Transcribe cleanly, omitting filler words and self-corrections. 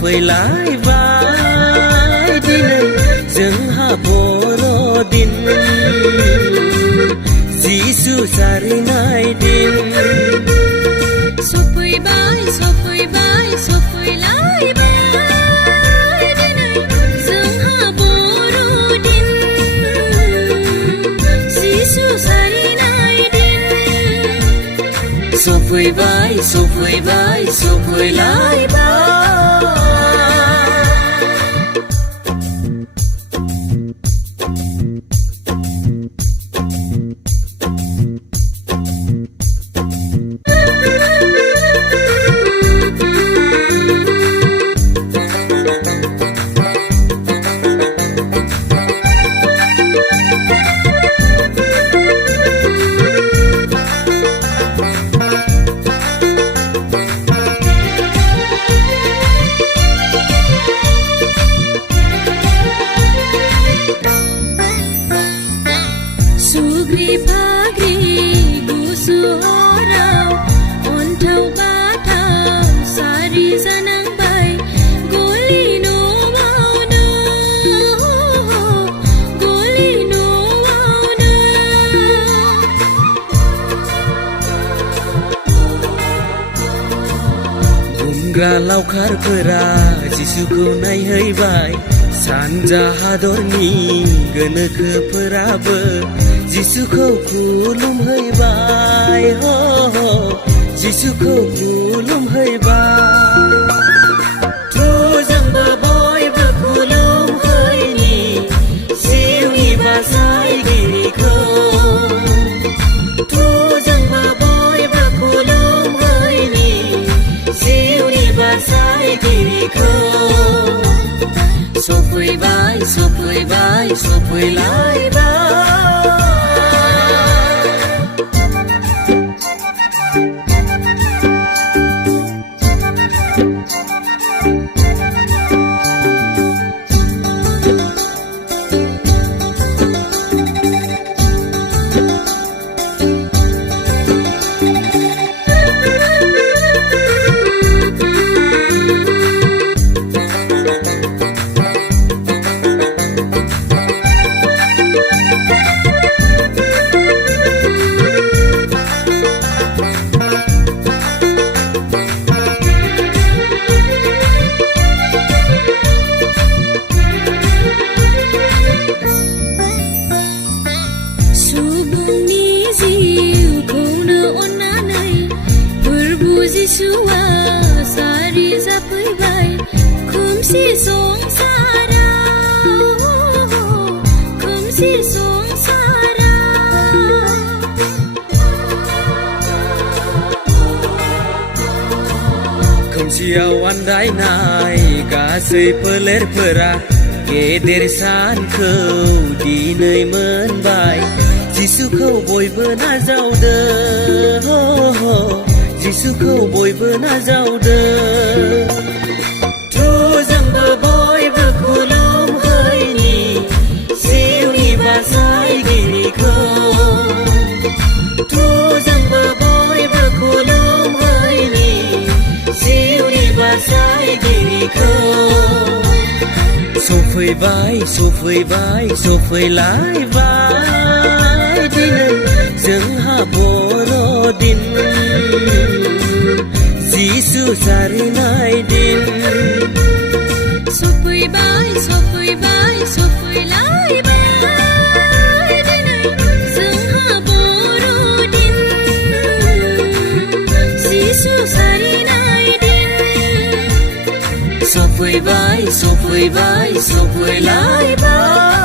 सफैलायबाय दिनै जोंहा बर'दिन जिसु जारिनाय दिन सफैबाय सफैलायबाय दिनै जोंहा बर'दिन जिसु जारिनाय दिन सफैबाय सफैलायबाय लावखारफोरा जिसुखौ नायहैबाय सानजा हादरनि गोनोखोफोराबो जिसुखौ खुलुमहैबाय जिसुखौ खुलुमहैबाय जोंबो बयबो खुलुमहैनि जिउनि बासायगिरिखौ जोंबो बयबो खुलुमहैनि जिउनि बासायगिरिखौ सफैबाय सफैलायबाय खोमसियाव आन्दायनाय गासै फोलेरफोरा गेदेर सानखौ दिनै मोनबाय जिसुखौ बयबो नाजावदो जिसुखौ बयबो नाजावदो जोंबो बयबो खुलुमहैनि जिउनि बासायगिरिखौ जोंबो बयबो खुलुमहैनि जिउनि बासायगिरिखौ सफैबाय सफैलायबाय दिनै जोंहा बर'दिन जिसु जारिनाय दिन सफैबाय सफैलायबाय दिनै जोंहा बर'दिन जिसु जारिनाय दिन सफैबाय सफैलायबाय